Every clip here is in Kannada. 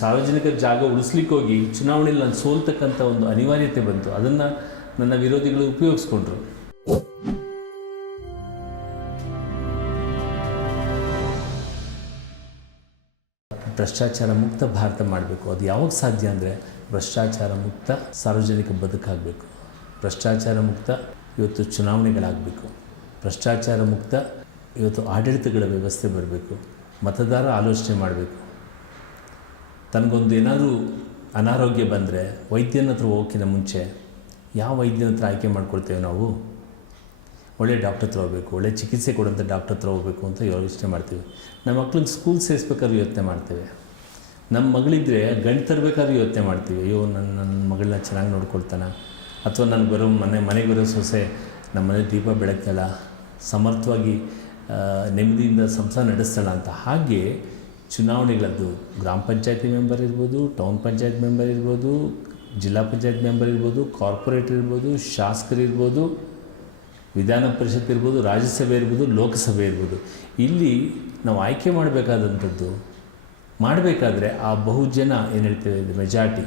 ಸಾರ್ವಜನಿಕರ ಜಾಗ ಉಳಿಸ್ಲಿಕ್ಕೆ ಹೋಗಿ ಚುನಾವಣೆಯಲ್ಲಿ ನಾನು ಸೋಲ್ತಕ್ಕಂಥ ಒಂದು ಅನಿವಾರ್ಯತೆ ಬಂತು. ಅದನ್ನು ನನ್ನ ವಿರೋಧಿಗಳು ಉಪಯೋಗಿಸ್ಕೊಂಡ್ರು. ಭ್ರಷ್ಟಾಚಾರ ಮುಕ್ತ ಭಾರತ ಮಾಡಬೇಕು. ಅದು ಯಾವಾಗ ಸಾಧ್ಯ ಅಂದರೆ ಭ್ರಷ್ಟಾಚಾರ ಮುಕ್ತ ಸಾರ್ವಜನಿಕ ಬದುಕಾಗಬೇಕು. ಭ್ರಷ್ಟಾಚಾರ ಮುಕ್ತ ಇವತ್ತು ಚುನಾವಣೆಗಳಾಗಬೇಕು. ಭ್ರಷ್ಟಾಚಾರ ಮುಕ್ತ ಇವತ್ತು ಆಡಳಿತಗಳ ವ್ಯವಸ್ಥೆ ಬರಬೇಕು. ಮತದಾರ ಆಲೋಚನೆ ಮಾಡಬೇಕು. ತನಗೊಂದು ಏನಾದರೂ ಅನಾರೋಗ್ಯ ಬಂದರೆ ವೈದ್ಯನ ಹತ್ರ ಹೋಗೋಕ್ಕಿಂತ ಮುಂಚೆ ಯಾವ ವೈದ್ಯನ ಹತ್ರ ಆಯ್ಕೆ ಮಾಡ್ಕೊಳ್ತೇವೆ ನಾವು? ಒಳ್ಳೆ ಡಾಕ್ಟರ್ ಹತ್ರ ಹೋಗಬೇಕು, ಒಳ್ಳೆ ಚಿಕಿತ್ಸೆ ಕೊಡೋಂಥ ಡಾಕ್ಟರ್ ಹತ್ರ ಹೋಗಬೇಕು ಅಂತ ಯೋಚನೆ ಮಾಡ್ತೀವಿ. ನಮ್ಮ ಮಕ್ಳಿಗೆ ಸ್ಕೂಲ್ ಸೇರಿಸ್ಬೇಕಾದ್ರೂ ಯೋಚನೆ ಮಾಡ್ತೇವೆ. ನಮ್ಮ ಮಗಳಿದ್ದರೆ ಗಂಡು ತರಬೇಕಾದ್ರೂ ಯೋಚನೆ ಮಾಡ್ತೀವಿ, ಅಯ್ಯೋ ನನ್ನ ಮಗಳನ್ನ ಚೆನ್ನಾಗಿ ನೋಡ್ಕೊಳ್ತಾನ, ಅಥವಾ ನನಗೆ ಬರೋ ಮನೆಗೆ ಬರೋ ಸೊಸೆ ನಮ್ಮ ಮನೆ ದೀಪ ಬೆಳಗ್ತಾಳ, ಸಮರ್ಥವಾಗಿ ನೆಮ್ಮದಿಯಿಂದ ಸಂಸಾರ ನಡೆಸ್ತಾಳ ಅಂತ. ಹಾಗೆ ಚುನಾವಣೆಗಳದ್ದು ಗ್ರಾಮ ಪಂಚಾಯತಿ ಮೆಂಬರ್ ಇರ್ಬೋದು, ಟೌನ್ ಪಂಚಾಯತ್ ಮೆಂಬರ್ ಇರ್ಬೋದು, ಜಿಲ್ಲಾ ಪಂಚಾಯತ್ ಮೆಂಬರ್ ಇರ್ಬೋದು, ಕಾರ್ಪೊರೇಟರ್ ಇರ್ಬೋದು, ಶಾಸಕರಿರ್ಬೋದು, ವಿಧಾನ ಪರಿಷತ್ ಇರ್ಬೋದು, ರಾಜ್ಯಸಭೆ ಇರ್ಬೋದು, ಲೋಕಸಭೆ ಇರ್ಬೋದು. ಇಲ್ಲಿ ನಾವು ಆಯ್ಕೆ ಮಾಡಬೇಕಾದಂಥದ್ದು ಮಾಡಬೇಕಾದ್ರೆ ಆ ಬಹುಜನ ಏನು ಹೇಳ್ತೇವೆ ಮೆಜಾರಿಟಿ,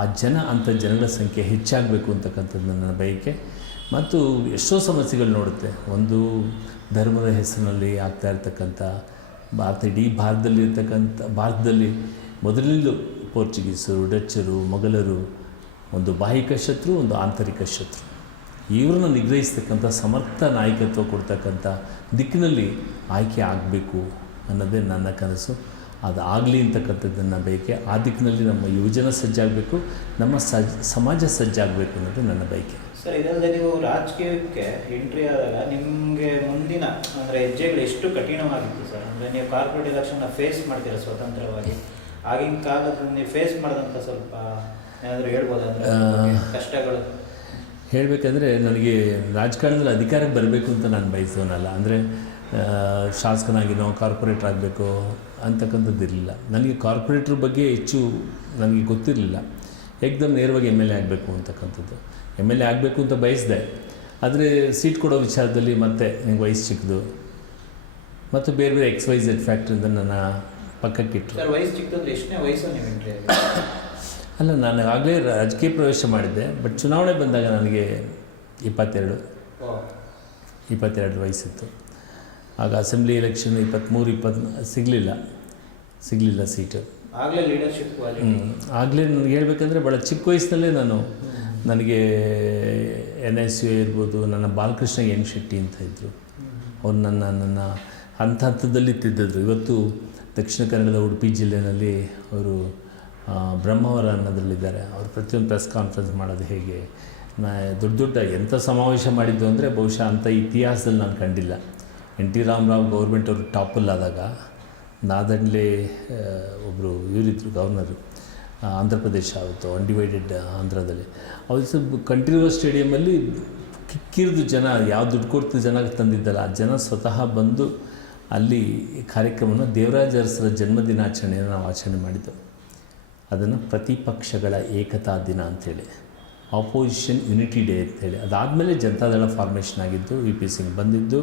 ಆ ಜನ ಅಂಥ ಜನಗಳ ಸಂಖ್ಯೆ ಹೆಚ್ಚಾಗಬೇಕು ಅಂತಕ್ಕಂಥದ್ದು ನನ್ನ ಬಯಕೆ. ಮತ್ತು ಎಷ್ಟೋ ಸಮಸ್ಯೆಗಳು ನೋಡುತ್ತೆ. ಒಂದು ಧರ್ಮದ ಹೆಸರಿನಲ್ಲಿ ಆಗ್ತಾ ಇರ್ತಕ್ಕಂಥ ಇಡೀ ಭಾರತದಲ್ಲಿ ಮೊದಲಿಂದಲೂ ಪೋರ್ಚುಗೀಸರು, ಡಚ್ಚರು, ಮೊಘಲರು ಒಂದು ಬಾಹಿಕ ಶತ್ರು, ಒಂದು ಆಂತರಿಕ ಶತ್ರು. ಇವ್ರನ್ನ ನಿಗ್ರಹಿಸ್ತಕ್ಕಂಥ ಸಮರ್ಥ ನಾಯಕತ್ವ ಕೊಡ್ತಕ್ಕಂಥ ದಿಕ್ಕಿನಲ್ಲಿ ಆಯ್ಕೆ ಆಗಬೇಕು ಅನ್ನೋದೇ ನನ್ನ ಕನಸು. ಅದು ಆಗಲಿ ಅಂತಕ್ಕಂಥದ್ದನ್ನು ಬಯಕೆ. ಆ ದಿಕ್ಕಿನಲ್ಲಿ ನಮ್ಮ ಯುವಜನ ಸಜ್ಜಾಗಬೇಕು, ನಮ್ಮ ಸಮಾಜ ಸಜ್ಜಾಗಬೇಕು ಅನ್ನೋದು ನನ್ನ ಬಯಕೆ. ಸರ್, ಇದಲ್ಲದೆ ನೀವು ರಾಜಕೀಯಕ್ಕೆ ಎಂಟ್ರಿ ಆದಾಗ ನಿಮಗೆ ಮುಂದಿನ ಅಂದರೆ ಹೆಜ್ಜೆಗಳು ಎಷ್ಟು ಕಠಿಣವಾಗಿತ್ತು ಸರ್? ಅಂದರೆ ನೀವು ಕಾರ್ಪೊರೇಟ್ ಎಲೆಕ್ಷನ್ನ ಫೇಸ್ ಮಾಡ್ತೀರಾ ಸ್ವತಂತ್ರವಾಗಿ. ಆಗಿನ ಕಾಲದಲ್ಲಿ ನೀವು ಫೇಸ್ ಮಾಡಿದಂಥ ಸ್ವಲ್ಪ ಏನಾದರೂ ಹೇಳ್ಬೋದು ಅಂದರೆ ಕಷ್ಟಗಳು? ಹೇಳಬೇಕಂದ್ರೆ ನನಗೆ ರಾಜಕಾರಣದಲ್ಲಿ ಅಧಿಕಾರಕ್ಕೆ ಬರಬೇಕು ಅಂತ ನಾನು ಬಯಸೋನಲ್ಲ. ಅಂದರೆ ಶಾಸಕನಾಗಿನೋ ಕಾರ್ಪೊರೇಟ್ರ್ ಆಗಬೇಕು ಅಂತಕ್ಕಂಥದ್ದು ಇರಲಿಲ್ಲ. ನನಗೆ ಕಾರ್ಪೊರೇಟ್ರ್ ಬಗ್ಗೆ ಹೆಚ್ಚು ನನಗೆ ಗೊತ್ತಿರಲಿಲ್ಲ. ಏಕದಮ್ ನೇರವಾಗಿ ಎಮ್ ಎಲ್ ಎ ಆಗಬೇಕು ಅಂತಕ್ಕಂಥದ್ದು. ಎಮ್ ಎಲ್ ಎ ಆಗಬೇಕು ಅಂತ ಬಯಸಿದೆ. ಆದರೆ ಸೀಟ್ ಕೊಡೋ ವಿಚಾರದಲ್ಲಿ ಮತ್ತೆ ನಿಂಗೆ ವಯಸ್ಸು ಚಿಕ್ಕದು ಮತ್ತು ಬೇರೆ ಬೇರೆ XYZ ಫ್ಯಾಕ್ಟ್ರಿಂದ ನನ್ನ ಪಕ್ಕಕ್ಕಿಟ್ಟರು. ಸರ್, ವಯಸ್ಸು ಚಿಕ್ಕದಂದ್ರೆ ಎಷ್ಟನೇ ವಯಸ್ಸು ನೀವು ಎಂಟ್ರಿ ಅಲ್ಲ, ನಾನು ಆಗಲೇ ರಾಜಕೀಯ ಪ್ರವೇಶ ಮಾಡಿದ್ದೆ. ಬಟ್ ಚುನಾವಣೆ ಬಂದಾಗ ನನಗೆ 22 ವಯಸ್ಸಿತ್ತು. ಆಗ ಅಸೆಂಬ್ಲಿ ಎಲೆಕ್ಷನ್ 23-20 ಸಿಗಲಿಲ್ಲ ಸೀಟು. ಆಗಲೇ ಲೀಡರ್ಶಿಪ್ ಆಗಲೇ ನನಗೆ ಹೇಳಬೇಕಂದ್ರೆ ಭಾಳ ಚಿಕ್ಕ ವಯಸ್ಸಿನಲ್ಲೇ ನನಗೆ NSU ಇರ್ಬೋದು, ನನ್ನ ಬಾಲಕೃಷ್ಣ ಎನ್ ಶೆಟ್ಟಿ ಅಂತ ಇದ್ದರು. ಅವ್ರು ನನ್ನ ಹಂತದಲ್ಲಿ ತಿದ್ದಿದ್ರು. ಇವತ್ತು ದಕ್ಷಿಣ ಕನ್ನಡದ ಉಡುಪಿ ಜಿಲ್ಲೆಯಲ್ಲಿ ಅವರು ಬ್ರಹ್ಮಾವರ ಅನ್ನೋದ್ರಲ್ಲಿದ್ದಾರೆ. ಅವರು ಪ್ರತಿಯೊಂದು ಪ್ರೆಸ್ ಕಾನ್ಫರೆನ್ಸ್ ಮಾಡೋದು ಹೇಗೆ, ದೊಡ್ಡ ಎಂಥ ಸಮಾವೇಶ ಮಾಡಿದ್ದು ಅಂದರೆ ಬಹುಶಃ ಅಂಥ ಇತಿಹಾಸದಲ್ಲಿ ನಾನು ಕಂಡಿಲ್ಲ. NT ರಾಮರಾವ್ ಗೌರ್ಮೆಂಟ್ ಅವರು ಟಾಪಲ್ಲಾದಾಗ ನಾದಂಡ್ಲೆ ಒಬ್ಬರು ಇವರಿದ್ದರು ಗವರ್ನರು, ಆಂಧ್ರ ಪ್ರದೇಶ ಆಯಿತು, ಅನ್ಡಿವೈಡೆಡ್ ಆಂಧ್ರದಲ್ಲಿ. ಅವ್ರು ಸ್ವಲ್ಪ ಕಂಠೀರವ ಸ್ಟೇಡಿಯಮಲ್ಲಿ ಕಿಕ್ಕಿರಿದು ಜನ, ಯಾವ ದುಡ್ಡು ಕೊಡ್ತು ಜನ ತಂದಿದ್ದಲ್ಲ, ಆ ಜನ ಸ್ವತಃ ಬಂದು ಅಲ್ಲಿ ಕಾರ್ಯಕ್ರಮನ ದೇವರಾಜ ಅರಸರ ಜನ್ಮದಿನಾಚರಣೆಯನ್ನು ನಾವು ಆಚರಣೆ ಮಾಡಿದ್ದೆವು. ಅದನ್ನು ಪ್ರತಿಪಕ್ಷಗಳ ಏಕತಾ ದಿನ ಅಂಥೇಳಿ, ಆಪೋಸಿಷನ್ ಯುನಿಟಿ ಡೇ ಅಂತೇಳಿ. ಅದಾದಮೇಲೆ ಜನತಾದಳ ಫಾರ್ಮೇಷನ್ ಆಗಿದ್ದು, VP ಸಿಂಗ್ ಬಂದಿದ್ದು.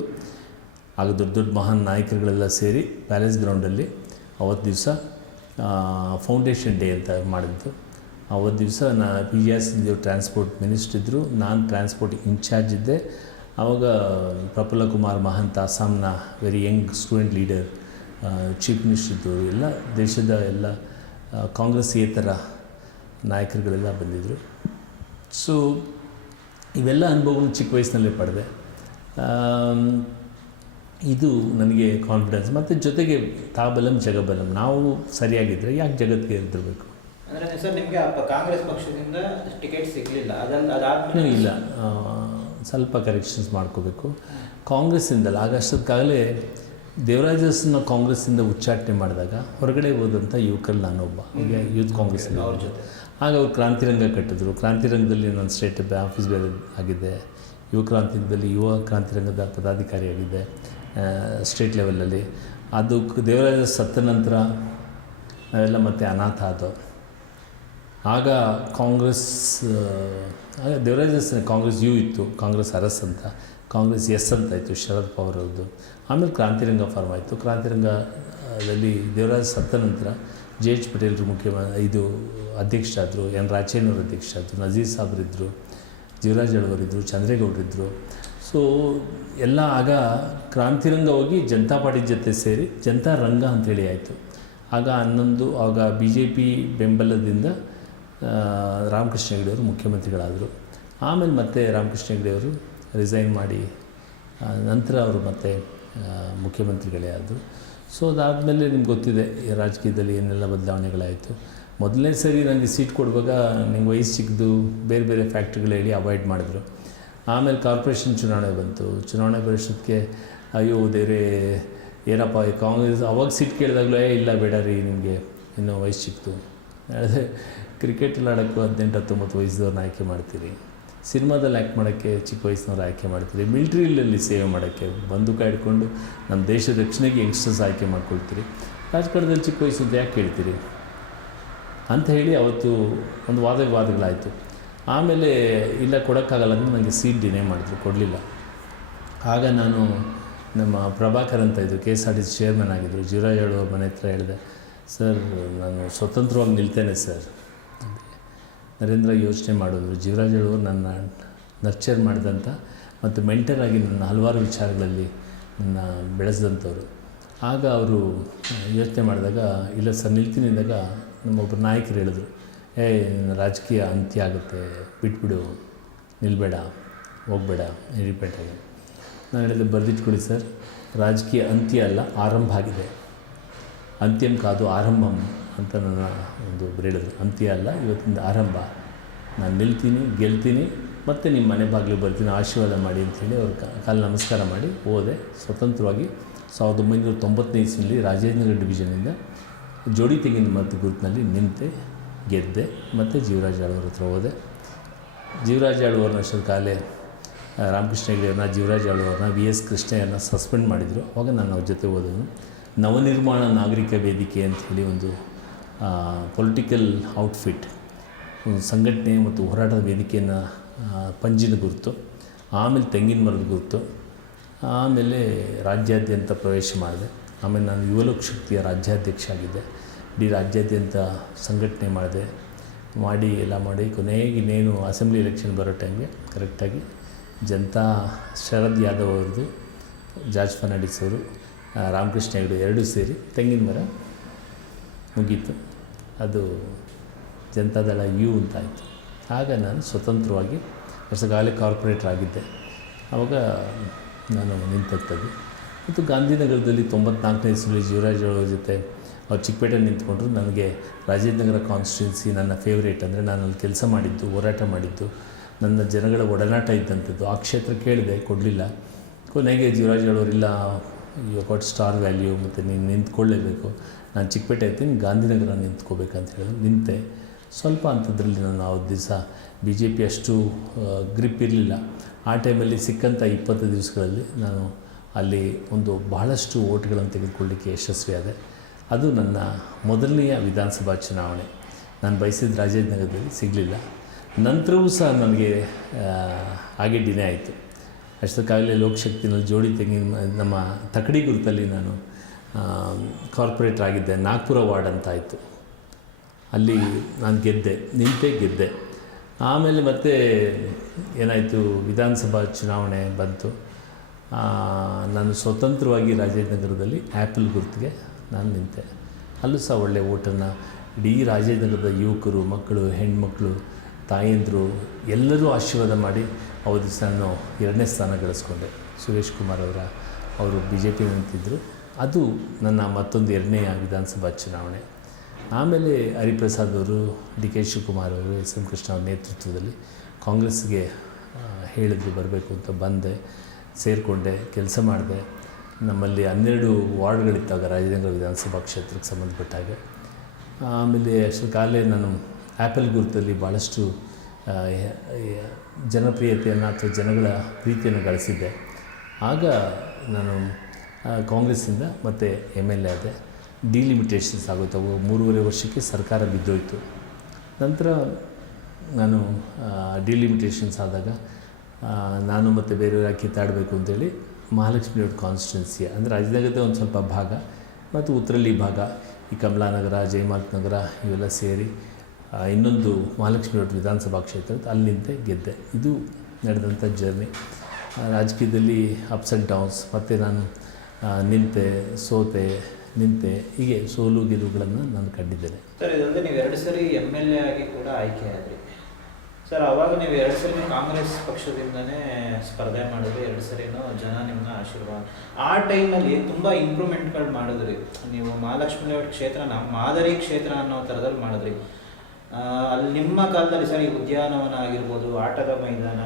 ಆಗ ದೊಡ್ಡ ಮಹಾನ್ ನಾಯಕರುಗಳೆಲ್ಲ ಸೇರಿ ಪ್ಯಾಲೇಸ್ ಗ್ರೌಂಡಲ್ಲಿ ಅವತ್ತು ದಿವಸ ಫೌಂಡೇಶನ್ ಡೇ ಅಂತ ಮಾಡಿದ್ದು. ಅವತ್ತು ದಿವಸ PGR ಸಿಂಧು ಟ್ರಾನ್ಸ್ಪೋರ್ಟ್ ಮಿನಿಸ್ಟ್ರ್ ಇದ್ದರು, ನಾನು ಟ್ರಾನ್ಸ್ಪೋರ್ಟ್ ಇನ್ಚಾರ್ಜ್ ಇದ್ದೆ. ಆವಾಗ ಪ್ರಫುಲ್ಲ ಕುಮಾರ್ ಮಹಂತ, ಅಸ್ಸಾಂನ very Young student leader, chief minister ಇದ್ದವರು, ಎಲ್ಲ ದೇಶದ ಎಲ್ಲ ಕಾಂಗ್ರೆಸ್ಸೇತರ ನಾಯಕರುಗಳೆಲ್ಲ ಬಂದಿದ್ದರು. ಸೊ ಇವೆಲ್ಲ ಅನುಭವಗಳು ಚಿಕ್ಕ ವಯಸ್ಸಿನಲ್ಲೇ ಪಡೆದೆ. ಇದು ನನಗೆ ಕಾನ್ಫಿಡೆನ್ಸ್. ಮತ್ತು ಜೊತೆಗೆ ತಾಬಲಂ ಜಗಬಲಂ, ನಾವು ಸರಿಯಾಗಿದ್ದರೆ ಯಾಕೆ ಜಗತ್ತಿಗೆ ಎದುರಬೇಕು. ಅಂದರೆ ಸರ್, ನಿಮಗೆ ಕಾಂಗ್ರೆಸ್ ಪಕ್ಷದಿಂದ ಟಿಕೆಟ್ ಸಿಗಲಿಲ್ಲ, ಅದಾದಮೇಲೆ ಇಲ್ಲ, ಸ್ವಲ್ಪ ಕರೆಕ್ಷನ್ಸ್ ಮಾಡ್ಕೋಬೇಕು. ಕಾಂಗ್ರೆಸ್ಸಿಂದಲ್ಲ, ಆಗ ಅಷ್ಟೊತ್ತಾಗಲೇ ದೇವರಾಜರಸನ್ನ ಕಾಂಗ್ರೆಸ್ಸಿಂದ ಉಚ್ಚಾಟನೆ ಮಾಡಿದಾಗ ಹೊರಗಡೆ ಹೋದಂಥ ಯುವಕರಲ್ಲಿ ನಾನೊಬ್ಬ. ಈಗ ಯೂತ್ ಕಾಂಗ್ರೆಸ್ಸಿಂದ ಅವ್ರ ಜೊತೆ ಆಗ ಅವ್ರು ಕ್ರಾಂತಿರಂಗ ಕಟ್ಟಿದ್ರು. ಕ್ರಾಂತಿರಂಗದಲ್ಲಿ ನಾನು ಸ್ಟೇಟ್ ಆಫೀಸ್ ಬೇರೆ ಆಗಿದ್ದೆ. ಯುವ ಕ್ರಾಂತಿರಂಗದ ಪದಾಧಿಕಾರಿಯಾಗಿದ್ದೆ ಸ್ಟೇಟ್ ಲೆವೆಲಲ್ಲಿ. ಅದು ದೇವರಾಜ ಸತ್ತ ನಂತರ ನಾವೆಲ್ಲ ಮತ್ತೆ ಅನಾಥ ಆದವು. ಆಗ ಕಾಂಗ್ರೆಸ್, ಆಗ ದೇವರಾಜ ಕಾಂಗ್ರೆಸ್ ಯು ಇತ್ತು, ಕಾಂಗ್ರೆಸ್ ಅರಸ್ ಅಂತ, ಕಾಂಗ್ರೆಸ್ ಎಸ್ ಅಂತ ಇತ್ತು ಶರದ್ ಪವಾರ್ ಅವ್ರದ್ದು. ಆಮೇಲೆ ಕ್ರಾಂತಿರಂಗ ಫಾರ್ಮ್ ಆಯಿತು. ಕ್ರಾಂತಿರಂಗದಲ್ಲಿ ದೇವರಾಜ ಸತ್ತ ನಂತರ ಜೆ ಎಚ್ ಪಟೇಲ್ರು ಅಧ್ಯಕ್ಷರಾದರು, ಎನ್ ರಾಚೇನವರು ಅಧ್ಯಕ್ಷರಾದರು, ನಜೀರ್ ಸಾಬ್ರಿದ್ದರು, ಜೀವರಾಜ್ ಅಳವರಿದ್ದರು, ಚಂದ್ರೇಗೌಡರಿದ್ದರು. ಸೊ ಎಲ್ಲ ಆಗ ಕ್ರಾಂತಿರಂಗ ಹೋಗಿ ಜನತಾ ಪಾರ್ಟಿ ಜೊತೆ ಸೇರಿ ಜನತಾ ರಂಗ ಅಂಥೇಳಿ ಆಯಿತು. ಆಗ ಬಿ ಜೆ ಪಿ ಬೆಂಬಲದಿಂದ ರಾಮಕೃಷ್ಣ ಹೆಗಡೆಯವರು ಮುಖ್ಯಮಂತ್ರಿಗಳಾದರು. ಆಮೇಲೆ ಮತ್ತೆ ರಾಮಕೃಷ್ಣ ಹೆಗಡೆಯವರು ರಿಸೈನ್ ಮಾಡಿ ನಂತರ ಅವರು ಮತ್ತೆ ಮುಖ್ಯಮಂತ್ರಿಗಳೇ ಆದರು. ಸೊ ಅದಾದಮೇಲೆ ನಿಮ್ಗೆ ಗೊತ್ತಿದೆ ಈ ರಾಜಕೀಯದಲ್ಲಿ ಏನೆಲ್ಲ ಬದಲಾವಣೆಗಳಾಯಿತು. ಮೊದಲನೇ ಸರಿ ನನಗೆ ಸೀಟ್ ಕೊಡುವಾಗ ನಿಮ್ಗೆ ವಯಸ್ಸು ಚಿಕ್ಕದು ಬೇರೆ ಬೇರೆ ಫ್ಯಾಕ್ಟ್ರಿಗಳು ಹೇಳಿ ಅವಾಯ್ಡ್ ಮಾಡಿದ್ರು. ಆಮೇಲೆ ಕಾರ್ಪೊರೇಷನ್ ಚುನಾವಣೆ ಬಂತು. ಚುನಾವಣೆ ಬರೋಷ್ಟೊತ್ತಿಗೆ ಅಯ್ಯೋ ದೇವರೇ ಏನಪ್ಪ ಕಾಂಗ್ರೆಸ್ ಅವಾಗ ಸೀಟ್ ಕೇಳಿದಾಗಲೂ ಇಲ್ಲ ಬೇಡ ರೀ ನಿಮಗೆ ಇನ್ನೂ ವಯಸ್ಸು ಚಿಕ್ಕದು. ಅದೇ ಕ್ರಿಕೆಟಲ್ಲಿ ಆಡೋಕ್ಕೂ 18-19 ವಯಸ್ಸದವ್ರನ್ನ ಆಯ್ಕೆ ಮಾಡ್ತೀರಿ, ಸಿನಿಮಾದಲ್ಲಿ ಆ್ಯಕ್ಟ್ ಮಾಡೋಕ್ಕೆ ಚಿಕ್ಕ ವಯಸ್ಸಿನವ್ರು ಆಯ್ಕೆ ಮಾಡ್ತೀರಿ, ಮಿಲ್ಟ್ರಿಯಲ್ಲಿ ಸೇವೆ ಮಾಡೋಕ್ಕೆ ಬಂದೂಕ ಹಿಡ್ಕೊಂಡು ನಮ್ಮ ದೇಶದ ರಕ್ಷಣೆಗೆ ಯಂಗ್ಸ್ಟರ್ಸ್ ಆಯ್ಕೆ ಮಾಡ್ಕೊಳ್ತೀರಿ, ರಾಜಕಾರಣದಲ್ಲಿ ಚಿಕ್ಕ ವಯಸ್ಸದ್ದು ಯಾಕೆ ಕೇಳ್ತೀರಿ ಅಂತ ಹೇಳಿ ಅವತ್ತು ಒಂದು ವಾದಗಳಾಯಿತು. ಆಮೇಲೆ ಇಲ್ಲ ಕೊಡೋಕ್ಕಾಗಲ್ಲ ಅಂದರೆ ನನಗೆ ಸೀಟ್ ಡಿನೇ ಮಾಡಿದ್ರು, ಕೊಡಲಿಲ್ಲ. ಆಗ ನಾನು ನಮ್ಮ ಪ್ರಭಾಕರ್ ಅಂತ ಇದ್ದರು, KSRTC ಚೇರ್ಮನ್ ಆಗಿದ್ದರು, ಜೀವರಾಜ್ ಅಳವರ್ ಮನೆ ಹತ್ರ ಹೇಳಿದೆ, ಸರ್ ನಾನು ಸ್ವತಂತ್ರವಾಗಿ ನಿಲ್ತೇನೆ ಸರ್. ನರೇಂದ್ರ ಯೋಚನೆ ಮಾಡಿದ್ರು. ಜೀವರಾಜ್ ಅಳವರ್ ನನ್ನ ನರ್ಚರ್ ಮಾಡಿದಂಥ ಮತ್ತು ಮೆಂಟರ್ ಆಗಿ ನನ್ನ ಹಲವಾರು ವಿಚಾರಗಳಲ್ಲಿ ನನ್ನ ಬೆಳೆಸಿದಂಥವ್ರು. ಆಗ ಅವರು ಯೋಚನೆ ಮಾಡಿದಾಗ ಇಲ್ಲ ಸರ್ ನಿಲ್ತೀನಿ ಅಂದಾಗ ನಮ್ಮೊಬ್ಬರು ನಾಯಕರು ಹೇಳಿದ್ರು, ನಿನ್ನ ರಾಜಕೀಯ ಅಂತ್ಯ ಆಗುತ್ತೆ, ಬಿಟ್ಬಿಡು, ನಿಲ್ಲಬೇಡ, ಹೋಗಬೇಡ ರಿಪೀಟಾಗಿ. ನಾನು ಹೇಳಿದೆ ಬರೆದಿಟ್ಕೊಳ್ಳಿ ಸರ್, ರಾಜಕೀಯ ಅಂತ್ಯ ಅಲ್ಲ ಆರಂಭ ಆಗಿದೆ, ಅಂತ್ಯಂ ಕಾದು ಆರಂಭಂ ಅಂತ ನನ್ನ ಒಂದು ಹೇಳಿದ್ರು. ಅಂತ್ಯ ಅಲ್ಲ, ಇವತ್ತಿಂದ ಆರಂಭ, ನಾನು ನಿಲ್ತೀನಿ, ಗೆಲ್ತೀನಿ, ಮತ್ತು ನಿಮ್ಮ ಮನೆ ಬಾಗಿಲು ಬರ್ತೀನಿ, ಆಶೀರ್ವಾದ ಮಾಡಿ ಅಂಥೇಳಿ ಅವ್ರ ಕಾಲು ನಮಸ್ಕಾರ ಮಾಡಿ ಹೋದೆ. ಸ್ವತಂತ್ರವಾಗಿ 1990ನೇ ಇಸ್ವಿಯಲ್ಲಿ ರಾಜೇಂದ್ರನಗರ ಡಿವಿಷನಿಂದ ಜೋಡಿ ತೆಂಗಿನ ಮರದ ಗುರುತಿನಲ್ಲಿ ನಿಂತೆ ಗೆದ್ದೆ. ಮತ್ತು ಜೀವರಾಜ್ ಅಳವರ್ ಹತ್ರ ಹೋದೆ. ಜೀವರಾಜ್ ಅಳವರ್ನಷ್ಟೊಂದು ಕಾಲೇ ರಾಮಕೃಷ್ಣ ಹೆಗಡೆಯವ್ರನ್ನ, ಜೀವರಾಜ್ ಅಳವರ್ನ, VS ಕೃಷ್ಣಯ್ಯನ ಸಸ್ಪೆಂಡ್ ಮಾಡಿದರು. ಆವಾಗ ನಾನು ಅವ್ರ ಜೊತೆ ಹೋದನು. ನವನಿರ್ಮಾಣ ನಾಗರಿಕ ವೇದಿಕೆ ಅಂಥೇಳಿ ಒಂದು ಪೊಲಿಟಿಕಲ್ ಔಟ್ಫಿಟ್, ಒಂದು ಸಂಘಟನೆ ಮತ್ತು ಹೋರಾಟದ ವೇದಿಕೆಯನ್ನು ಪಂಜಿನ ಗುರುತು, ಆಮೇಲೆ ತೆಂಗಿನ ಮರದ ಗುರುತು, ಆಮೇಲೆ ರಾಜ್ಯಾದ್ಯಂತ ಪ್ರವೇಶ ಮಾಡಿದೆ. ಆಮೇಲೆ ನಾನು ಯುವಲೋಕ ಶಕ್ತಿಯ ರಾಜ್ಯಾಧ್ಯಕ್ಷ ಆಗಿದ್ದೆ. ಇಡೀ ರಾಜ್ಯಾದ್ಯಂತ ಸಂಘಟನೆ ಮಾಡಿ ಎಲ್ಲ ಮಾಡಿ ಕೊನೆಗೆ ಇನ್ನೇನು ಅಸೆಂಬ್ಲಿ ಎಲೆಕ್ಷನ್ ಬರೋ ಟೈಮ್ಗೆ ಕರೆಕ್ಟಾಗಿ ಜನತಾ ಶರದ್ ಯಾದವ್ ಅವ್ರದ್ದು, ಜಾರ್ಜ್ ಫರ್ನಾಂಡಿಸ್ ಅವರು, ರಾಮಕೃಷ್ಣ ಹೆಗಡೆ ಎರಡೂ ಸೇರಿ ತೆಂಗಿನ ಮರ ಮುಗೀತು. ಅದು ಜನತಾದಳ ಯು ಅಂತಾಯಿತು. ಆಗ ನಾನು ಸ್ವತಂತ್ರವಾಗಿ ವರ್ಷಗಾಲೇ ಕಾರ್ಪೊರೇಟರ್ ಆಗಿದ್ದೆ. ಆವಾಗ ನಾನು ನಿಂತದ್ದು. ಮತ್ತು ಗಾಂಧಿನಗರದಲ್ಲಿ 94ನೇ ಇಸ್ವಿಯಲ್ಲಿ ಜೀವರಾಜ್ ಅಳವರ್ ಜೊತೆ ಅವ್ರು ಚಿಕ್ಕಪೇಟೆಯಲ್ಲಿ ನಿಂತ್ಕೊಂಡ್ರು. ನನಗೆ ರಾಜೇಂದ್ರನಗರ ಕಾನ್ಸ್ಟಿಟ್ಯೂನ್ಸಿ ನನ್ನ ಫೇವ್ರೇಟ್. ಅಂದರೆ ನಾನು ಅಲ್ಲಿ ಕೆಲಸ ಮಾಡಿದ್ದು, ಹೋರಾಟ ಮಾಡಿದ್ದು, ನನ್ನ ಜನಗಳ ಒಡನಾಟ ಇದ್ದಂಥದ್ದು. ಆ ಕ್ಷೇತ್ರ ಕೇಳಿದೆ, ಕೊಡಲಿಲ್ಲ. ಕೊನೆಗೆ ಜೀವರಾಜ್ ಅಳವರ್ ಇಲ್ಲ, ಯು ಗಾಟ್ ಸ್ಟಾರ್ ವ್ಯಾಲ್ಯೂ, ಮತ್ತು ನೀನು ನಿಂತ್ಕೊಳ್ಳೇಬೇಕು, ನಾನು ಚಿಕ್ಕಪೇಟೆ ಇರ್ತೀನಿ, ಗಾಂಧಿನಗರ ನಿಂತ್ಕೋಬೇಕಂತ ಹೇಳಿ ನಿಂತೆ. ಸ್ವಲ್ಪ ಅಂಥದ್ರಲ್ಲಿ ನಾನು ಆ ದಿವಸ BJP ಅಷ್ಟು ಗ್ರಿಪ್ ಇರಲಿಲ್ಲ. ಆ ಟೈಮಲ್ಲಿ ಸಿಕ್ಕಂಥ 20 ದಿವಸಗಳಲ್ಲಿ ನಾನು ಅಲ್ಲಿ ಒಂದು ಬಹಳಷ್ಟು ಓಟ್ಗಳನ್ನು ತೆಗೆದುಕೊಳ್ಳಲಿಕ್ಕೆ ಯಶಸ್ವಿಯಾದೆ. ಅದು ನನ್ನ ಮೊದಲನೆಯ ವಿಧಾನಸಭಾ ಚುನಾವಣೆ. ನಾನು ಬಯಸಿದ ರಾಜೇಂದ್ರನಗರದಲ್ಲಿ ಸಿಗಲಿಲ್ಲ. ನಂತರವೂ ಸಹ ನನಗೆ ಹಾಗೆ ಡಿನೇ ಆಯಿತು. ಅಷ್ಟಕ್ಕಾಗಲೇ ಲೋಕಶಕ್ತಿನಲ್ಲಿ ಜೋಡಿ ತೆಂಗಿನ ನಮ್ಮ ತಕಡಿ ಗುರುತಲ್ಲಿ ನಾನು ಕಾರ್ಪೊರೇಟರ್ ಆಗಿದ್ದೆ. ನಾಗ್ಪುರ ವಾರ್ಡ್ ಅಂತ ಆಯಿತು. ಅಲ್ಲಿ ನಾನು ಗೆದ್ದೆ. ಆಮೇಲೆ ಮತ್ತೆ ಏನಾಯಿತು, ವಿಧಾನಸಭಾ ಚುನಾವಣೆ ಬಂತು. ನಾನು ಸ್ವತಂತ್ರವಾಗಿ ರಾಜೇಂದ್ರನಗರದಲ್ಲಿ ಆ್ಯಪಲ್ ಗುರುತಿಗೆ ನಾನು ನಿಂತೆ. ಅಲ್ಲೂ ಸಹ ಒಳ್ಳೆಯ ಓಟನ್ನು ಇಡೀ ರಾಜೇಂದ್ರನಗರದ ಯುವಕರು, ಮಕ್ಕಳು, ಹೆಣ್ಮಕ್ಳು, ತಾಯಂದಿರು ಎಲ್ಲರೂ ಆಶೀರ್ವಾದ ಮಾಡಿ ಅವತ್ತು ನಾನು 2ನೇ ಸ್ಥಾನ ಗಳಿಸ್ಕೊಂಡೆ. ಸುರೇಶ್ ಕುಮಾರ್ ಅವರು BJP ನಿಂತಿದ್ದರು. ಅದು ನನ್ನ ಮತ್ತೊಂದು 2ನೇ ವಿಧಾನಸಭಾ ಚುನಾವಣೆ. ಆಮೇಲೆ ಹರಿಪ್ರಸಾದ್ ಅವರು, DK ಶಿವಕುಮಾರ್ ಅವರು, SM ಕೃಷ್ಣ ಅವ್ರ ನೇತೃತ್ವದಲ್ಲಿ ಕಾಂಗ್ರೆಸ್ಗೆ ಹೇಳಿದ್ರು ಬರಬೇಕು ಅಂತ ಬಂದೆ, ಸೇರಿಕೊಂಡೆ, ಕೆಲಸ ಮಾಡಿದೆ. ನಮ್ಮಲ್ಲಿ 12 ವಾರ್ಡ್ಗಳಿತ್ತಾಗ ರಾಜೇಂದ್ರ ವಿಧಾನಸಭಾ ಕ್ಷೇತ್ರಕ್ಕೆ ಸಂಬಂಧಪಟ್ಟ ಹಾಗೆ. ಆಮೇಲೆ ಅಷ್ಟಕಾಲೇ ನಾನು ಆ್ಯಪಲ್ ಗುರುತಲ್ಲಿ ಭಾಳಷ್ಟು ಜನಪ್ರಿಯತೆಯನ್ನು ಅಥವಾ ಜನಗಳ ಪ್ರೀತಿಯನ್ನು ಗಳಿಸಿದ್ದೆ. ಆಗ ನಾನು ಕಾಂಗ್ರೆಸ್ಸಿಂದ ಮತ್ತೆ MLA ಆದೆ. ಡಿಲಿಮಿಟೇಷನ್ಸ್ ಆಗೋಯ್ತು. ಅವು 3.5 ವರ್ಷಕ್ಕೆ ಸರ್ಕಾರ ಬಿದ್ದೋಯ್ತು. ನಂತರ ನಾನು ಡಿಲಿಮಿಟೇಷನ್ಸ್ ಆದಾಗ ನಾನು ಮತ್ತು ಬೇರೆಯವ್ರು ಕಿತ್ತಾಡಬೇಕು ಅಂತೇಳಿ ಮಹಾಲಕ್ಷ್ಮಿ ಲೇಔಟ್ ಕಾನ್ಸ್ಟಿಟ್ಯೂನ್ಸಿ ಅಂದರೆ ರಾಜನಗರದ ಒಂದು ಸ್ವಲ್ಪ ಭಾಗ ಮತ್ತು ಉತ್ತರಲ್ಲಿ ಭಾಗ ಈ ಕಮಲಾನಗರ, ಜಯಮಾರ್ತ್ ನಗರ ಇವೆಲ್ಲ ಸೇರಿ ಇನ್ನೊಂದು ಮಹಾಲಕ್ಷ್ಮಿ ಲೇಔಟ್ ವಿಧಾನಸಭಾ ಕ್ಷೇತ್ರ ಅಲ್ಲಿಂದ ಗೆದ್ದೆ. ಇದು ನಡೆದಂಥ ಜರ್ನಿ. ರಾಜಕೀಯದಲ್ಲಿ ಅಪ್ಸ್ ಆ್ಯಂಡ್ ಡೌನ್ಸ್, ಮತ್ತು ನಾನು ನಿಂತೆ, ಸೋತೆ, ನಿಂತೆ, ಹೀಗೆ ಸೋಲು ಗೆಲುವುಗಳನ್ನು ನಾನು ಕಂಡಿದ್ದೇನೆ. ಸರ್, ಇದಲ್ಲದೆ ನೀವು 2 ಸರಿ MLA ಆಗಿ ಕೂಡ ಆಯ್ಕೆ ಆದ್ರಿ ಸರ್. ಅವಾಗ ನೀವು 2 ಸರಿ ಕಾಂಗ್ರೆಸ್ ಪಕ್ಷದಿಂದನೇ ಸ್ಪರ್ಧೆ ಮಾಡಿದ್ರಿ, 2 ಸರಿನೂ ಜನ ನಿಮ್ಮನ್ನ ಆಶೀರ್ವಾದ. ಆ ಟೈಮಲ್ಲಿ ತುಂಬ ಇಂಪ್ರೂವ್ಮೆಂಟ್ಗಳು ಮಾಡಿದ್ರಿ ನೀವು. ಮಹಾಲಕ್ಷ್ಮಿ ಲೇಔಟ್ ಕ್ಷೇತ್ರನ ಮಾದರಿ ಕ್ಷೇತ್ರ ಅನ್ನೋ ಥರದಲ್ಲಿ ಮಾಡಿದ್ರಿ. ಅಲ್ಲಿ ನಿಮ್ಮ ಕಾಲದಲ್ಲಿ ಸರ್ ಈ ಉದ್ಯಾನವನ ಆಗಿರ್ಬೋದು, ಆಟದ ಮೈದಾನ,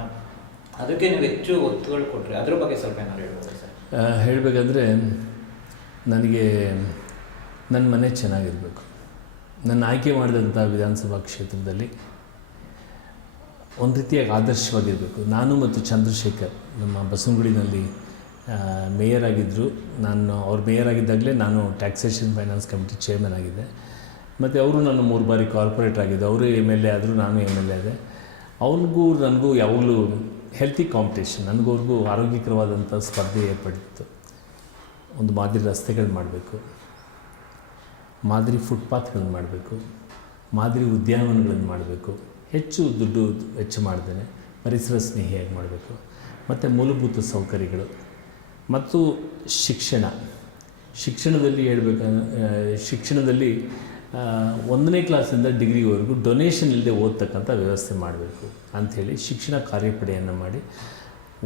ಅದಕ್ಕೆ ನೀವು ಹೆಚ್ಚು ಒತ್ತುಗಳು ಕೊಟ್ಟರೆ ಅದ್ರ ಬಗ್ಗೆ ಸ್ವಲ್ಪ ಏನಾದ್ರು ಹೇಳ್ಬೋದು ಸರ್? ಹೇಳಬೇಕಂದ್ರೆ ನನಗೆ ನನ್ನ ಮನೆ ಚೆನ್ನಾಗಿರಬೇಕು. ನನ್ನ ಆಯ್ಕೆ ಮಾಡಿದಂಥ ವಿಧಾನಸಭಾ ಕ್ಷೇತ್ರದಲ್ಲಿ ಒಂದು ರೀತಿಯಾಗಿ ಆದರ್ಶವಾಗಿರಬೇಕು. ನಾನು ಮತ್ತು ಚಂದ್ರಶೇಖರ್ ನಮ್ಮ ಬಸವನಗುಡಿನಲ್ಲಿ ಮೇಯರ್ ಆಗಿದ್ದರು. ಅವ್ರು ಮೇಯರ್ ಆಗಿದ್ದಾಗಲೇ ನಾನು ಟ್ಯಾಕ್ಸೇಷನ್ ಫೈನಾನ್ಸ್ ಕಮಿಟಿ ಚೇರ್ಮನ್ ಆಗಿದ್ದೆ. ಮತ್ತು ಅವರು ನಾನು 3 ಬಾರಿ ಕಾರ್ಪೊರೇಟರ್ ಆಗಿದ್ದೆ. ಅವರು MLA ಆದರು, ನಾನು MLA ಆದೆ. ಅವ್ರಿಗೂ ನನಗೂ ಯಾವಾಗಲೂ ಹೆಲ್ತಿ ಕಾಂಪಿಟೇಷನ್, ನನಗವ್ರಿಗೂ ಆರೋಗ್ಯಕರವಾದಂಥ ಸ್ಪರ್ಧೆ ಏರ್ಪಟ್ಟಿತ್ತು. ಒಂದು ಮಾದರಿ ರಸ್ತೆಗಳು ಮಾಡಬೇಕು, ಮಾದರಿ ಫುಟ್ಪಾತ್ಗಳನ್ನು ಮಾಡಬೇಕು, ಮಾದರಿ ಉದ್ಯಾನವನಗಳನ್ನು ಮಾಡಬೇಕು, ಹೆಚ್ಚು ದುಡ್ಡು ವೆಚ್ಚ ಮಾಡ್ದೇನೆ ಪರಿಸರ ಸ್ನೇಹಿಯಾಗಿ ಮಾಡಬೇಕು, ಮತ್ತು ಮೂಲಭೂತ ಸೌಕರ್ಯಗಳು ಮತ್ತು ಶಿಕ್ಷಣದಲ್ಲಿ ಶಿಕ್ಷಣದಲ್ಲಿ 1ನೇ ಕ್ಲಾಸಿಂದ ಡಿಗ್ರಿವರೆಗೂ ಡೊನೇಷನ್ ಇಲ್ಲದೆ ಓದ್ತಕ್ಕಂಥ ವ್ಯವಸ್ಥೆ ಮಾಡಬೇಕು ಅಂಥೇಳಿ ಶಿಕ್ಷಣ ಕಾರ್ಯಪಡೆಯನ್ನು ಮಾಡಿ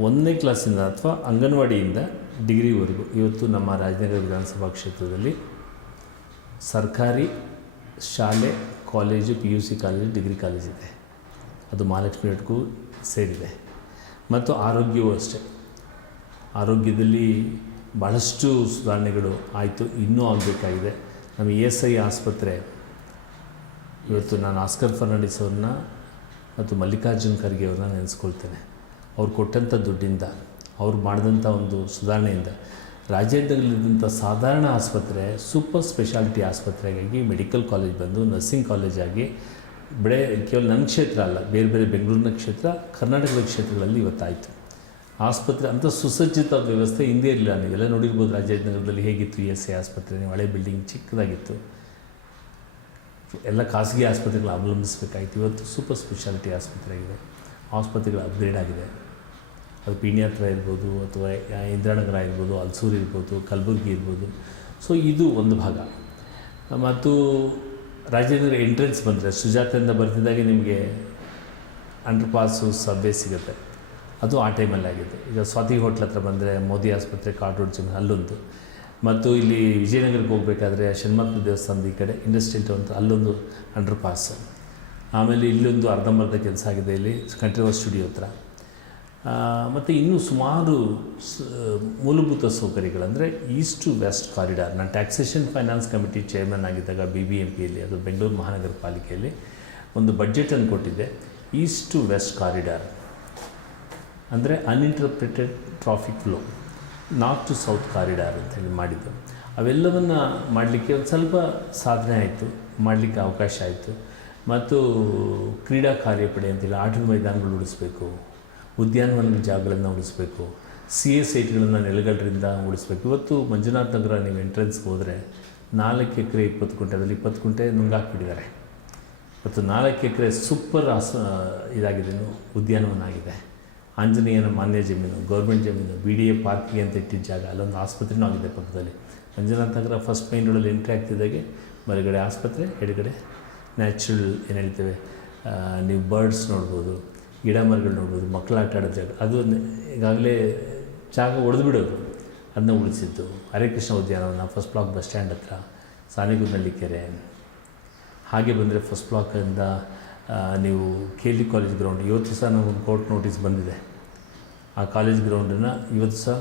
1ನೇ ಕ್ಲಾಸಿಂದ ಅಥವಾ ಅಂಗನವಾಡಿಯಿಂದ ಡಿಗ್ರಿವರೆಗೂ ಇವತ್ತು ನಮ್ಮ ರಾಜನಗರ ವಿಧಾನಸಭಾ ಕ್ಷೇತ್ರದಲ್ಲಿ ಸರ್ಕಾರಿ ಶಾಲೆ, college, PUC college, degree college ಇದೆ. ಅದು ಮಹಾಲಕ್ಷ್ಮಿ ಲೇಔಟ್ಗೂ ಸೇರಿದೆ. ಮತ್ತು ಆರೋಗ್ಯವೂ ಅಷ್ಟೇ. ಆರೋಗ್ಯದಲ್ಲಿ ಭಾಳಷ್ಟು ಸುಧಾರಣೆಗಳು ಆಯಿತು, ಇನ್ನೂ ಆಗಬೇಕಾಗಿದೆ. ನಮ್ಮ ESI ಆಸ್ಪತ್ರೆ ಇವತ್ತು ನಾನು ಆಸ್ಕರ್ ಫರ್ನಾಂಡಿಸ್ ಅವ್ರನ್ನ ಮತ್ತು ಮಲ್ಲಿಕಾರ್ಜುನ್ ಖರ್ಗೆ ಅವ್ರನ್ನ ನೆನೆಸ್ಕೊಳ್ತೇನೆ. ಅವ್ರು ಕೊಟ್ಟಂಥ ದುಡ್ಡಿಂದ, ಅವ್ರು ಮಾಡಿದಂಥ ಒಂದು ಸುಧಾರಣೆಯಿಂದ ರಾಜ್ಯದಲ್ಲಿದ್ದಂಥ ಸಾಧಾರಣ ಆಸ್ಪತ್ರೆ ಸೂಪರ್ ಸ್ಪೆಷಾಲಿಟಿ ಆಸ್ಪತ್ರೆಗಾಗಿ ಮೆಡಿಕಲ್ ಕಾಲೇಜ್ ಬಂದು ನರ್ಸಿಂಗ್ ಕಾಲೇಜಾಗಿ ಕೇವಲ ನನ್ನ ಕ್ಷೇತ್ರ ಅಲ್ಲ, ಬೇರೆ ಬೇರೆ ಬೆಂಗಳೂರಿನ ಕ್ಷೇತ್ರ, ಕರ್ನಾಟಕದ ಕ್ಷೇತ್ರಗಳಲ್ಲಿ ಇವತ್ತಾಯಿತು. ಆಸ್ಪತ್ರೆ ಅಂಥ ಸುಸಜ್ಜಿತ ವ್ಯವಸ್ಥೆ ಹಿಂದೆ ಇರಲಿಲ್ಲ. ನೀವೆಲ್ಲ ನೋಡಿರ್ಬೋದು ರಾಜನಗರದಲ್ಲಿ ಹೇಗಿತ್ತು ESI ಆಸ್ಪತ್ರೆ. ನೀವು ಹಳೆ ಬಿಲ್ಡಿಂಗ್ ಚಿಕ್ಕದಾಗಿತ್ತು, ಎಲ್ಲ ಖಾಸಗಿ ಆಸ್ಪತ್ರೆಗಳು ಅವಲಂಬಿಸಬೇಕಾಗಿತ್ತು. ಇವತ್ತು ಸೂಪರ್ ಸ್ಪೆಷಾಲಿಟಿ ಆಸ್ಪತ್ರೆ ಆಗಿದೆ. ಆಸ್ಪತ್ರೆಗಳು ಅಪ್ಗ್ರೇಡ್ ಆಗಿದೆ. ಅದು ಪೀಣ್ಯ ಹತ್ರ ಇರ್ಬೋದು, ಅಥವಾ ಇಂದಿರಾನಗರ ಇರ್ಬೋದು, ಹಲ್ಸೂರು ಇರ್ಬೋದು, ಕಲಬುರ್ಗಿ ಇರ್ಬೋದು. ಸೊ ಇದು ಒಂದು ಭಾಗ. ಮತ್ತು ರಾಜನಗರ ಎಂಟ್ರೆನ್ಸ್ ಬಂದರೆ ಸುಜಾತೆಯಿಂದ ಬರ್ತಿದ್ದಾಗೆ ನಿಮಗೆ ಅಂಡರ್ ಪಾಸು, ಸಬ್ವೆ ಸಿಗುತ್ತೆ. ಅದು ಆ ಟೈಮಲ್ಲಿ ಆಗಿದೆ. ಈಗ ಸ್ವಾತಿ ಹೋಟ್ಲ್ ಹತ್ರ ಬಂದರೆ ಮೋದಿ ಆಸ್ಪತ್ರೆ, ಕಾರ್ಡ್ ರೋಡ್ ಜಮೀನು ಅಲ್ಲೊಂದು, ಮತ್ತು ಇಲ್ಲಿ ವಿಜಯನಗರಕ್ಕೆ ಹೋಗಬೇಕಾದ್ರೆ ಷಣ್ಮಕ್ಳ ದೇವಸ್ಥಾನದ ಈ ಕಡೆ ಇಂಡಸ್ಟ್ರಿಯಲ್ ಟೌನ್ ಅಲ್ಲೊಂದು ಅಂಡರ್ ಪಾಸ್. ಆಮೇಲೆ ಇಲ್ಲೊಂದು ಅರ್ಧಂಬರ್ಧ ಕೆಲಸ ಆಗಿದೆ ಇಲ್ಲಿ ಕಂಠೀರವ ಸ್ಟುಡಿಯೋ ಹತ್ರ. ಮತ್ತು ಇನ್ನೂ ಸುಮಾರು ಮೂಲಭೂತ ಸೌಕರ್ಯಗಳಂದರೆ ಈಸ್ಟ್ ಟು ವೆಸ್ಟ್ ಕಾರಿಡಾರ್. ನಾನು ಟ್ಯಾಕ್ಸೇಷನ್ ಫೈನಾನ್ಸ್ ಕಮಿಟಿ ಚೇರ್ಮನ್ ಆಗಿದ್ದಾಗ BBMPಯಲ್ಲಿ, ಅದು ಬೆಂಗಳೂರು ಮಹಾನಗರ ಪಾಲಿಕೆಯಲ್ಲಿ ಒಂದು ಬಡ್ಜೆಟನ್ನು ಕೊಟ್ಟಿದ್ದೆ. ಈಸ್ಟ್ ಟು ವೆಸ್ಟ್ ಕಾರಿಡಾರ್ ಅಂದರೆ uninterrupted traffic flow, north to south corridor ಅಂತೇಳಿ ಮಾಡಿದ್ದು. ಅವೆಲ್ಲವನ್ನು ಮಾಡಲಿಕ್ಕೆ ಒಂದು ಸ್ವಲ್ಪ ಸಾಧನೆ ಆಯಿತು, ಮಾಡಲಿಕ್ಕೆ ಅವಕಾಶ ಆಯಿತು. ಮತ್ತು ಕ್ರೀಡಾ ಕಾರ್ಯಪಡೆ ಅಂತೇಳಿ ಆಟದ ಮೈದಾನಗಳು ಉಳಿಸ್ಬೇಕು, ಉದ್ಯಾನವನಗಳ ಜಾಗಗಳನ್ನು ಉಳಿಸ್ಬೇಕು, CA ಸೈಟ್ಗಳನ್ನು ನೆಲಗಡರಿಂದ ಉಳಿಸ್ಬೇಕು. ಇವತ್ತು ಮಂಜುನಾಥ್ ನಗರ ನೀವು ಎಂಟ್ರೆನ್ಸ್ಗೆ ಹೋದರೆ 4 ಎಕರೆ 20 ಗುಂಟೆ, ಅದರಲ್ಲಿ 20 ಗುಂಟೆ ನುಂಗಾಕ್ಬಿಟ್ಟಿದ್ದಾರೆ. ಇವತ್ತು 4 ಎಕರೆ ಸೂಪರ್ ಇದಾಗಿದೆ, ಉದ್ಯಾನವನ ಆಗಿದೆ. ಆಂಜನೇಯನ ಮಾನ್ಯ ಜಮೀನು, ಗೌರ್ಮೆಂಟ್ ಜಮೀನು, BDA ಪಾರ್ಕಿಗೆ ಅಂತ ಇಟ್ಟಿದ್ದ ಜಾಗ, ಅಲ್ಲೊಂದು ಆಸ್ಪತ್ರೆನೂ ಆಗಿದೆ ಪಕ್ಕದಲ್ಲಿ. ಮಂಜುನಾಥ್ ನಗರ ಫಸ್ಟ್ ಮೈನ್ ರೋಡಲ್ಲಿ ಎಂಟ್ರಿ ಆಗ್ತಿದ್ದಾಗೆ ಬಲಗಡೆ ಆಸ್ಪತ್ರೆ, ಎಡಗಡೆ ನ್ಯಾಚುರಲ್ ಏನು ಹೇಳ್ತೇವೆ, ನೀವು ಬರ್ಡ್ಸ್ ನೋಡ್ಬೋದು, ಗಿಡ ಮರಗಳು ನೋಡ್ಬೋದು, ಮಕ್ಕಳು ಆಟ ಆಡೋ ಜಾಗ. ಅದು ಈಗಾಗಲೇ ಜಾಗ ಹೊಡೆದು ಅದನ್ನ ಉಳಿಸಿದ್ದು. ಹರೇಕೃಷ್ಣ ಉದ್ಯಾನವನ, ಫಸ್ಟ್ ಬ್ಲಾಕ್ ಬಸ್ ಸ್ಟ್ಯಾಂಡ್ ಹತ್ರ, ಸಾನೆಗುಂದಳ್ಳಿ ಕೆರೆ. ಹಾಗೆ ಬಂದರೆ ಫಸ್ಟ್ ಬ್ಲಾಕಿಂದ ನೀವು KLE ಕಾಲೇಜ್ ಗ್ರೌಂಡ್, ಇವತ್ತು ಸಹ ನಮಗೆ ಕೋರ್ಟ್ ನೋಟಿಸ್ ಬಂದಿದೆ. ಆ ಕಾಲೇಜ್ ಗ್ರೌಂಡನ್ನು ಇವತ್ತು ಸಹ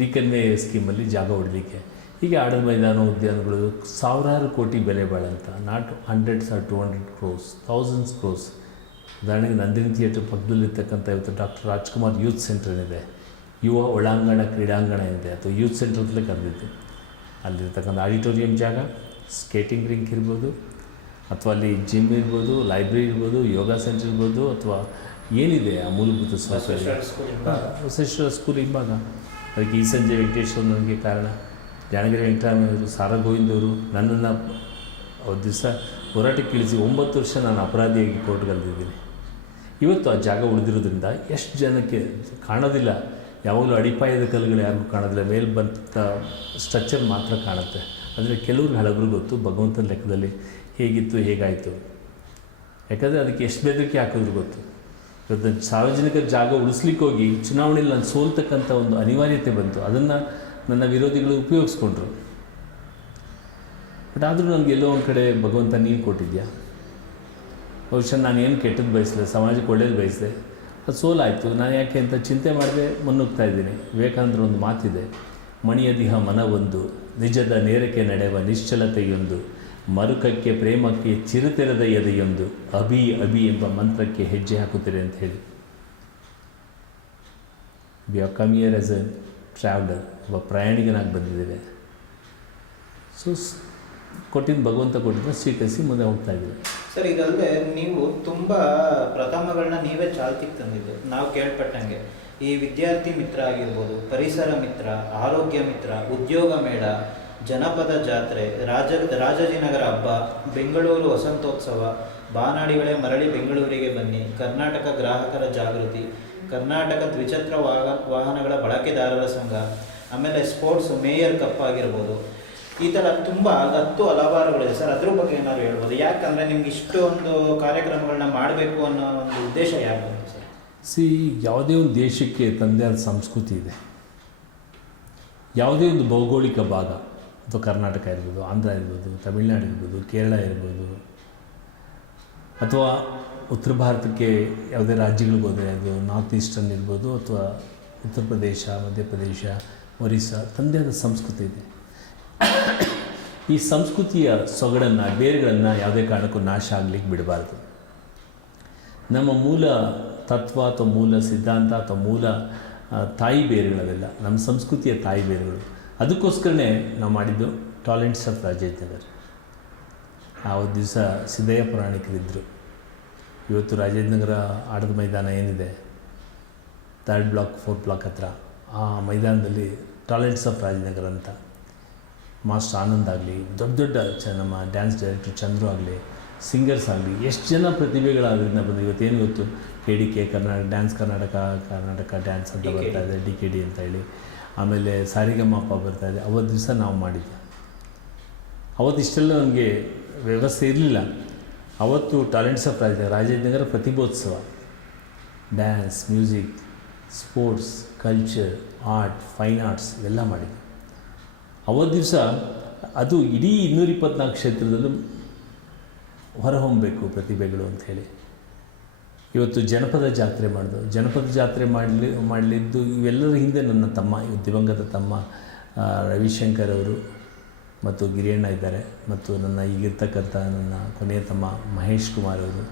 ರೀಕನ್ವೆ ಸ್ಕೀಮಲ್ಲಿ ಜಾಗ ಹೊಡಲಿಕ್ಕೆ. ಹೀಗೆ ಆಟದ ಮೈದಾನ, ಉದ್ಯಾನಗಳು ಸಾವಿರಾರು ಕೋಟಿ ಬೆಲೆ ಬಾಳಂತ, not hundreds or 200 crores, thousands crores. ಉದಾಹರಣೆಗೆ ನಂದಿನಿ ಥಿಯೇಟರ್ ಪಕ್ಕದಲ್ಲಿರ್ತಕ್ಕಂಥ ಇವತ್ತು ಡಾಕ್ಟರ್ ರಾಜ್ಕುಮಾರ್ ಯೂತ್ ಸೆಂಟರ್ ಏನಿದೆ, ಯುವ ಒಳಾಂಗಣ ಕ್ರೀಡಾಂಗಣ ಏನಿದೆ, ಅಥವಾ ಯೂತ್ ಸೆಂಟರ್ ಅಂತಲೇ ಕರೆದಿದ್ದು. ಅಲ್ಲಿರ್ತಕ್ಕಂಥ ಆಡಿಟೋರಿಯಂ ಜಾಗ, ಸ್ಕೇಟಿಂಗ್ ರಿಂಕ್ ಇರ್ಬೋದು, ಅಥವಾ ಅಲ್ಲಿ ಜಿಮ್ ಇರ್ಬೋದು, ಲೈಬ್ರರಿ ಇರ್ಬೋದು, ಯೋಗ ಸೆಂಟರ್ ಇರ್ಬೋದು, ಅಥವಾ ಏನಿದೆ ಆ ಮೂಲಭೂತ ಸೌಕರ್ಯ. ಬಸವೇಶ್ವರ ಸ್ಕೂಲ್ ಹಿಂಭಾಗ, ಅದಕ್ಕೆ ಈ ಸಂಜೆ ವೆಂಕಟೇಶ್ವರ ನನಗೆ ಕಾರಣ. ಜಾನಗಿರಿ ವೆಂಕಟರಾಮಯ್ಯವರು, ಸಾರಾ ಗೋವಿಂದ್ ಅವರು ನನ್ನನ್ನು ಅವತ್ತು ದಿವಸ ಹೋರಾಟಕ್ಕೆ ಇಳಿಸಿ 9 ವರ್ಷ ನಾನು ಅಪರಾಧಿಯಾಗಿ ಕೋರ್ಟ್ಗಲ್ದಿದ್ದೀನಿ. ಇವತ್ತು ಆ ಜಾಗ ಉಳಿದಿರೋದ್ರಿಂದ ಎಷ್ಟು ಜನಕ್ಕೆ ಕಾಣೋದಿಲ್ಲ. ಯಾವಾಗಲೂ ಅಡಿಪಾಯದ ಕಲ್ಲುಗಳು ಯಾರಿಗೂ ಕಾಣೋದಿಲ್ಲ, ಮೇಲೆ ಬಂತ ಸ್ಟ್ರಕ್ಚರ್ ಮಾತ್ರ ಕಾಣುತ್ತೆ. ಅಂದರೆ ಕೆಲವ್ರಿಗೆ ಹಳಬರು ಗೊತ್ತು ಭಗವಂತನ ಲೆಕ್ಕದಲ್ಲಿ ಹೇಗಿತ್ತು ಹೇಗಾಯಿತು. ಯಾಕಂದರೆ ಅದಕ್ಕೆ ಎಷ್ಟು ಬೆದರಿಕೆ ಹಾಕಿದ್ರು ಗೊತ್ತು. ಇವತ್ತು ಸಾರ್ವಜನಿಕ ಜಾಗ ಉಳಿಸ್ಲಿಕ್ಕೆ ಹೋಗಿ ಚುನಾವಣೆಯಲ್ಲಿ ನಾನು ಸೋಲ್ತಕ್ಕಂಥ ಒಂದು ಅನಿವಾರ್ಯತೆ ಬಂತು. ಅದನ್ನು ನನ್ನ ವಿರೋಧಿಗಳು ಉಪಯೋಗಿಸ್ಕೊಂಡ್ರು. ಬಟ್ ಆದರೂ ನನಗೆ ಎಲ್ಲೋ ಒಂದು ಕಡೆ ಭಗವಂತ ನೀನು ಕೊಟ್ಟಿದ್ಯಾ. ಬಹುಶಃ ನಾನು ಏನು ಕೆಟ್ಟದ್ದು ಬಯಸಿದೆ, ಸಮಾಜಕ್ಕೆ ಒಳ್ಳೇದು ಬಯಸಿದೆ, ಅದು ಸೋಲಾಯಿತು. ನಾನು ಯಾಕೆ ಅಂತ ಚಿಂತೆ ಮಾಡದೆ ಮುನ್ನುಗ್ತಾ ಇದ್ದೀನಿ. ವಿವೇಕಾನಂದರ ಒಂದು ಮಾತಿದೆ, ಮಣಿಯದಿಹ ಮನವೊಂದು, ನಿಜದ ನೇರಕ್ಕೆ ನಡೆವ ನಿಶ್ಚಲತೆಯೊಂದು, ಮರುಕಕ್ಕೆ ಪ್ರೇಮಕ್ಕೆ ಚಿರುತೆರೆದ ಎದೆಯೊಂದು, ಅಭಿ ಅಭಿ ಎಂಬ ಮಂತ್ರಕ್ಕೆ ಹೆಜ್ಜೆ ಹಾಕುತ್ತೀರಿ ಅಂತ ಹೇಳಿ. We are come here as A traveller, ಒಬ್ಬ ಪ್ರಯಾಣಿಕನಾಗಿ ಬಂದಿದ್ದೇವೆ. ಸೊ ಕೊಟ್ಟಿದ್ದು ಭಗವಂತ ಕೊಟ್ಟಿದ್ದು ಸ್ವೀಕರಿಸಿ ಮುಂದೆ ಹೋಗ್ತಾ ಇದ್ದೀವಿ. ಸರ್, ಇದಲ್ಲದೆ ನೀವು ತುಂಬ ಪ್ರಥಮಗಳನ್ನ ನೀವೇ ಚಾಲ್ತಿಗೆ ತಂದಿದ್ದು. ನಾವು ಕೇಳ್ಪಟ್ಟಂಗೆ ಈ ವಿದ್ಯಾರ್ಥಿ ಮಿತ್ರ ಆಗಿರ್ಬೋದು, ಪರಿಸರ ಮಿತ್ರ, ಆರೋಗ್ಯ ಮಿತ್ರ, ಉದ್ಯೋಗ ಮೇಳ, ಜನಪದ ಜಾತ್ರೆ, ರಾಜಾಜಿನಗರ ಹಬ್ಬ, ಬೆಂಗಳೂರು ವಸಂತೋತ್ಸವ, ಬಾನಾಡಿಗಳೇ ಮರಳಿ ಬೆಂಗಳೂರಿಗೆ ಬನ್ನಿ, ಕರ್ನಾಟಕ ಗ್ರಾಹಕರ ಜಾಗೃತಿ, ಕರ್ನಾಟಕ ದ್ವಿಚಕ್ರ ವಾಹನಗಳ ಬಳಕೆದಾರರ ಸಂಘ, ಆಮೇಲೆ ಸ್ಪೋರ್ಟ್ಸ್ ಮೇಯರ್ ಕಪ್ ಆಗಿರ್ಬೋದು, ಈ ಥರ ತುಂಬ 10 ಹಲವಾರುಗಳಿದೆ ಸರ್. ಅದ್ರ ಬಗ್ಗೆ ಏನಾದ್ರು ಹೇಳ್ಬೋದು? ಯಾಕಂದರೆ ನಿಮ್ಗೆ ಇಷ್ಟೊಂದು ಕಾರ್ಯಕ್ರಮಗಳನ್ನ ಮಾಡಬೇಕು ಅನ್ನೋ ಒಂದು ಉದ್ದೇಶ ಯಾಕೆ ಬಂತು ಸರ್? ಯಾವುದೇ ಒಂದು ದೇಶಕ್ಕೆ ತಂದೆ ಆದ ಸಂಸ್ಕೃತಿ ಇದೆ. ಯಾವುದೇ ಒಂದು ಭೌಗೋಳಿಕ ಭಾಗ, ಅಥವಾ ಕರ್ನಾಟಕ ಇರ್ಬೋದು, ಆಂಧ್ರ ಇರ್ಬೋದು, ತಮಿಳ್ನಾಡು ಇರ್ಬೋದು, ಕೇರಳ ಇರ್ಬೋದು, ಅಥವಾ ಉತ್ತರ ಭಾರತಕ್ಕೆ ಯಾವುದೇ ರಾಜ್ಯಗಳಿಗೆ ಹೋದರೆ ಅದು ನಾರ್ತ್ ಈಸ್ಟರ್ನ್ ಇರ್ಬೋದು, ಅಥವಾ ಉತ್ತರ ಪ್ರದೇಶ, ಮಧ್ಯಪ್ರದೇಶ, ಒರಿಸ್ಸಾ, ತಂದೆ ಆದ ಸಂಸ್ಕೃತಿ ಇದೆ. ಈ ಸಂಸ್ಕೃತಿಯ ಸೊಗಡನ್ನು, ಬೇರುಗಳನ್ನು ಯಾವುದೇ ಕಾರಣಕ್ಕೂ ನಾಶ ಆಗಲಿಕ್ಕೆ ಬಿಡಬಾರ್ದು. ನಮ್ಮ ಮೂಲ ತತ್ವ ಅಥವಾ ಮೂಲ ಸಿದ್ಧಾಂತ ಅಥವಾ ಮೂಲ ತಾಯಿ ಬೇರುಗಳವೆಲ್ಲ ನಮ್ಮ ಸಂಸ್ಕೃತಿಯ ತಾಯಿ ಬೇರುಗಳು. ಅದಕ್ಕೋಸ್ಕರನೇ ನಾವು ಮಾಡಿದ್ದು ಟಾಲೆಂಟ್ಸ್ ಆಫ್ ರಾಜೇಂದ್ರನಗರ್. ಆವತ್ತು ದಿವಸ ಸಿದ್ದಯ್ಯ ಪುರಾಣಿಕರಿದ್ದರು. ಇವತ್ತು ರಾಜೇಂದ್ರನಗರ ಆಟದ ಮೈದಾನ ಏನಿದೆ, 3rd ಬ್ಲಾಕ್ 4th ಬ್ಲಾಕ್ ಹತ್ರ, ಆ ಮೈದಾನದಲ್ಲಿ ಟಾಲೆಂಟ್ಸ್ ಆಫ್ ರಾಜೇಂದ್ರನಗರ್ ಅಂತ ಮಾಸ್ಟರ್ ಆನಂದ್ ಆಗಲಿ, ದೊಡ್ಡ ದೊಡ್ಡ ನಮ್ಮ ಡ್ಯಾನ್ಸ್ ಡೈರೆಕ್ಟರ್ ಚಂದ್ರು ಆಗಲಿ, ಸಿಂಗರ್ಸ್ ಆಗಲಿ, ಎಷ್ಟು ಜನ ಪ್ರತಿಭೆಗಳಾದ್ರಿಂದ ಬಂದು ಇವತ್ತೇನು ಗೊತ್ತು, KDK ಕರ್ನಾಟಕ ಡ್ಯಾನ್ಸ್ ಅಂತ ಬರ್ತಾ ಇದೆ, DKD ಅಂತ ಹೇಳಿ, ಆಮೇಲೆ ಸಾರಿಗಮಪ ಬರ್ತಾ ಇದೆ. ಅವತ್ತು ದಿವಸ ನಾವು ಮಾಡಿದ್ದೆ. ಅವತ್ತು ಇಷ್ಟೆಲ್ಲ ನನಗೆ ವ್ಯವಸ್ಥೆ ಇರಲಿಲ್ಲ. ಅವತ್ತು ಟಾಲೆಂಟ್ಸ್ ಆಫ್ ರಾಜೇಂದ್ರನಗರ ಪ್ರತಿಭೋತ್ಸವ, dance, music, sports, culture, art, fine arts ಇವೆಲ್ಲ ಮಾಡಿದ್ದೆ. ಅವತ್ತು ದಿವಸ ಅದು ಇಡೀ 224 ಕ್ಷೇತ್ರದಲ್ಲೂ ಹೊರಹೊಮ್ಮಬೇಕು ಪ್ರತಿಭೆಗಳು ಅಂಥೇಳಿ. ಇವತ್ತು ಜನಪದ ಜಾತ್ರೆ ಮಾಡಿದ್ರು. ಜನಪದ ಜಾತ್ರೆ ಮಾಡಲಿದ್ದು ಇವೆಲ್ಲರ ಹಿಂದೆ ನನ್ನ ತಮ್ಮ, ದಿವಂಗತ ತಮ್ಮ ರವಿಶಂಕರ್ ಅವರು ಮತ್ತು ಗಿರಿಯಣ್ಣ ಇದ್ದಾರೆ, ಮತ್ತು ನನ್ನ ಈಗಿರ್ತಕ್ಕಂಥ ನನ್ನ ಕೊನೆಯ ತಮ್ಮ ಮಹೇಶ್ ಕುಮಾರ್ ಅವರು,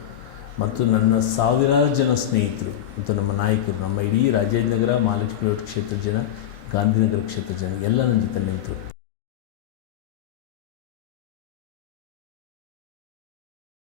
ಮತ್ತು ನನ್ನ ಸಾವಿರಾರು ಜನ ಸ್ನೇಹಿತರು, ಮತ್ತು ನಮ್ಮ ನಾಯಕರು, ನಮ್ಮ ಇಡೀ ರಾಜೇಂದ್ರನಗರ, ಮಹಾಲಕ್ಷ್ಮಿ ಲೇಔಟ್ ಕ್ಷೇತ್ರ ಜನ, ಗಾಂಧಿನಗರ ಕ್ಷೇತ್ರ ಜನ ಎಲ್ಲ ನನ್ನ ಜೊತೆ ನಿಂತರು.